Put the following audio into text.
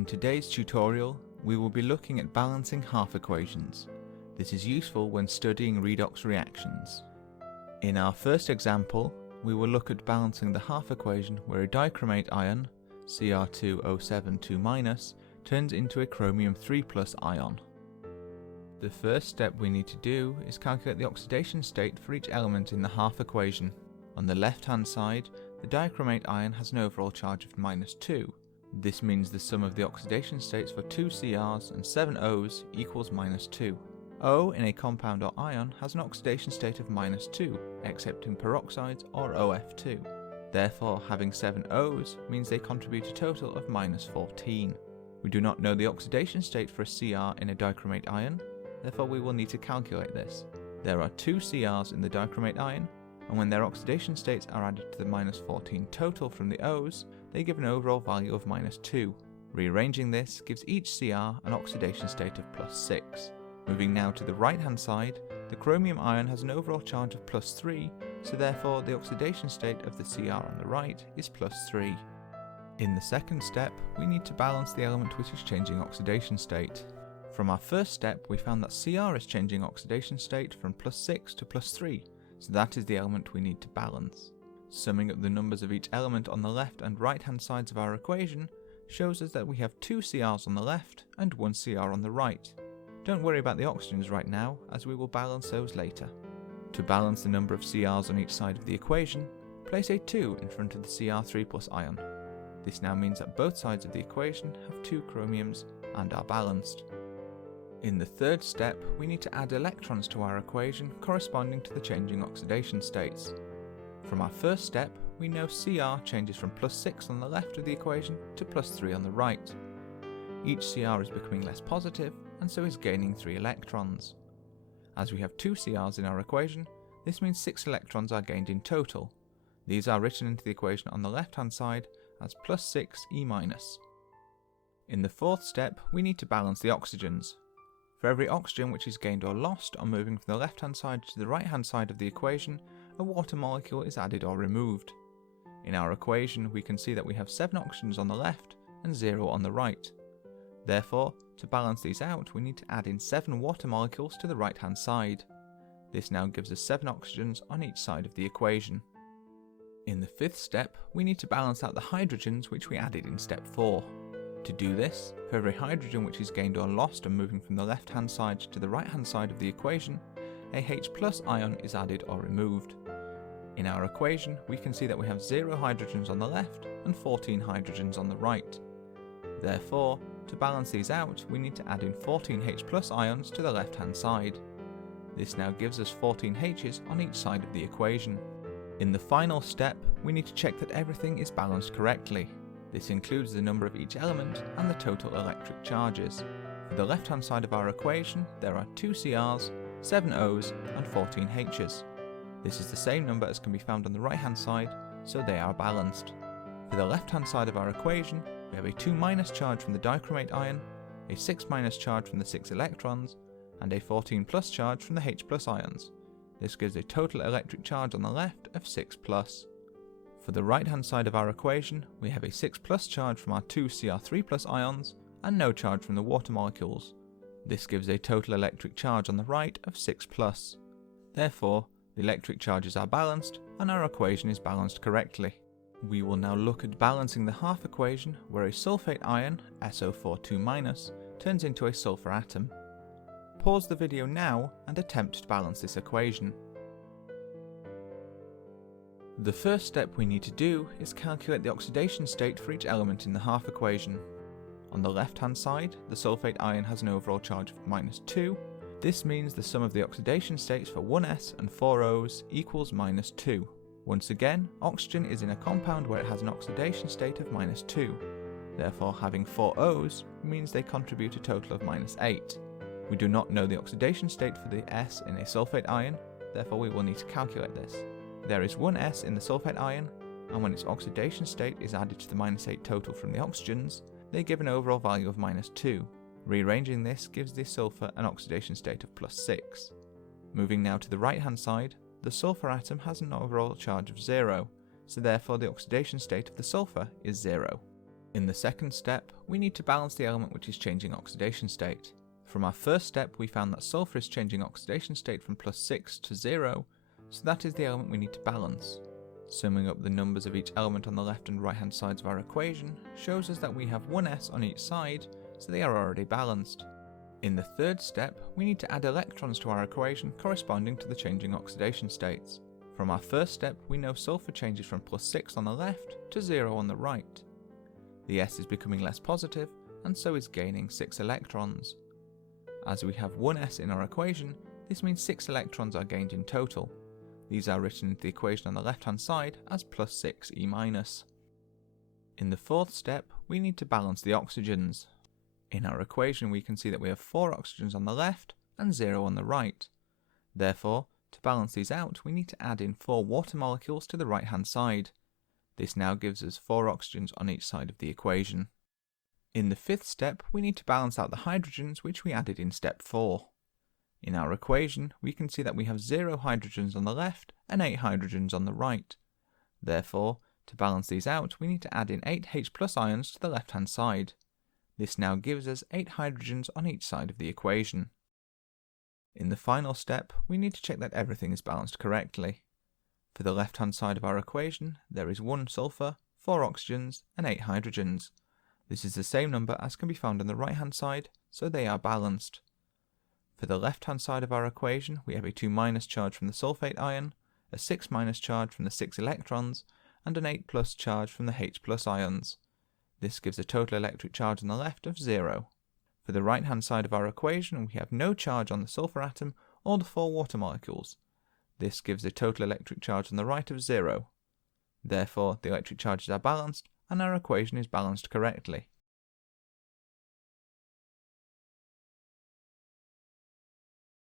In today's tutorial, we will be looking at balancing half equations. This is useful when studying redox reactions. In our first example, we will look at balancing the half equation where a dichromate ion, Cr2O7 turns into a chromium 3 ion. The first step we need to do is calculate the oxidation state for each element in the half equation. On the left hand side, the dichromate ion has an overall charge of -2. This means the sum of the oxidation states for 2 Crs and 7 Os equals -2. O in a compound or ion has an oxidation state of -2, except in peroxides or OF2. Therefore, having 7 Os means they contribute a total of -14. We do not know the oxidation state for a Cr in a dichromate ion, therefore we will need to calculate this. There are 2 Crs in the dichromate ion, and when their oxidation states are added to the -14 total from the Os, they give an overall value of -2. Rearranging this gives each Cr an oxidation state of +6. Moving now to the right hand side, the chromium ion has an overall charge of +3, so therefore the oxidation state of the Cr on the right is +3. In the second step, we need to balance the element which is changing oxidation state. From our first step, we found that Cr is changing oxidation state from +6 to +3, so that is the element we need to balance. Summing up the numbers of each element on the left and right hand sides of our equation shows us that we have 2 Crs on the left and 1 Cr on the right. Don't worry about the oxygens right now, as we will balance those later. To balance the number of Crs on each side of the equation, place a 2 in front of the Cr3 ion. This now means that both sides of the equation have 2 chromiums and are balanced. In the third step, we need to add electrons to our equation corresponding to the changing oxidation states. From our first step, we know Cr changes from +6 on the left of the equation to +3 on the right. Each Cr is becoming less positive, and so is gaining 3 electrons. As we have 2 Crs in our equation, this means 6 electrons are gained in total. These are written into the equation on the left hand side as +6E-. In the fourth step, we need to balance the oxygens. For every oxygen which is gained or lost on moving from the left hand side to the right hand side of the equation, a water molecule is added or removed. In our equation, we can see that we have 7 oxygens on the left and 0 on the right. Therefore, to balance these out, we need to add in 7 water molecules to the right hand side. This now gives us 7 oxygens on each side of the equation. In the fifth step, we need to balance out the hydrogens which we added in step 4. To do this, for every hydrogen which is gained or lost on moving from the left hand side to the right hand side of the equation, a H+ ion is added or removed. In our equation, we can see that we have 0 hydrogens on the left and 14 hydrogens on the right. Therefore, to balance these out, we need to add in 14 H+ ions to the left hand side. This now gives us 14 H's on each side of the equation. In the final step, we need to check that everything is balanced correctly. This includes the number of each element and the total electric charges. For the left hand side of our equation, there are 2 Crs, 7 Os and 14 H's. This is the same number as can be found on the right hand side, so they are balanced. For the left hand side of our equation, we have a 2- charge from the dichromate ion, a 6- charge from the 6 electrons, and a 14+ charge from the H+ ions. This gives a total electric charge on the left of 6+. For the right hand side of our equation, we have a 6+ charge from our 2 Cr3+ ions, and no charge from the water molecules. This gives a total electric charge on the right of 6+. Therefore, the electric charges are balanced, and our equation is balanced correctly. We will now look at balancing the half equation where a sulfate ion, SO42-, turns into a sulfur atom. Pause the video now and attempt to balance this equation. The first step we need to do is calculate the oxidation state for each element in the half equation. On the left hand side, the sulfate ion has an overall charge of -2. This means the sum of the oxidation states for 1s and 4 Os equals -2. Once again, oxygen is in a compound where it has an oxidation state of -2. Therefore, having 4 Os means they contribute a total of -8. We do not know the oxidation state for the S in a sulfate ion, therefore we will need to calculate this. There is 1 S in the sulfate ion, and when its oxidation state is added to the -8 total from the oxygens, they give an overall value of -2. Rearranging this gives the sulfur an oxidation state of +6. Moving now to the right hand side, the sulfur atom has an overall charge of 0, so therefore the oxidation state of the sulfur is 0. In the second step, we need to balance the element which is changing oxidation state. From our first step, we found that sulfur is changing oxidation state from +6 to 0, so that is the element we need to balance. Summing up the numbers of each element on the left and right hand sides of our equation shows us that we have one s on each side, so they are already balanced. In the third step, we need to add electrons to our equation corresponding to the changing oxidation states. From our first step, we know sulfur changes from +6 on the left to 0 on the right. The s is becoming less positive, and so is gaining 6 electrons. As we have one s in our equation, this means 6 electrons are gained in total. These are written into the equation on the left hand side as +6e-. In the fourth step, we need to balance the oxygens. In our equation we can see that we have 4 oxygens on the left and 0 on the right. Therefore, to balance these out, we need to add in 4 water molecules to the right hand side. This now gives us 4 oxygens on each side of the equation. In the fifth step, we need to balance out the hydrogens which we added in step 4. In our equation, we can see that we have 0 hydrogens on the left and 8 hydrogens on the right. Therefore, to balance these out, we need to add in 8 H+ ions to the left hand side. This now gives us 8 hydrogens on each side of the equation. In the final step, we need to check that everything is balanced correctly. For the left hand side of our equation, there is 1 sulfur, 4 oxygens and 8 hydrogens. This is the same number as can be found on the right hand side, so they are balanced. For the left hand side of our equation, we have a 2- charge from the sulfate ion, a 6- charge from the 6 electrons, and an 8+ charge from the H+ ions. This gives a total electric charge on the left of 0. For the right hand side of our equation, we have no charge on the sulfur atom or the 4 water molecules. This gives a total electric charge on the right of 0. Therefore, the electric charges are balanced and our equation is balanced correctly.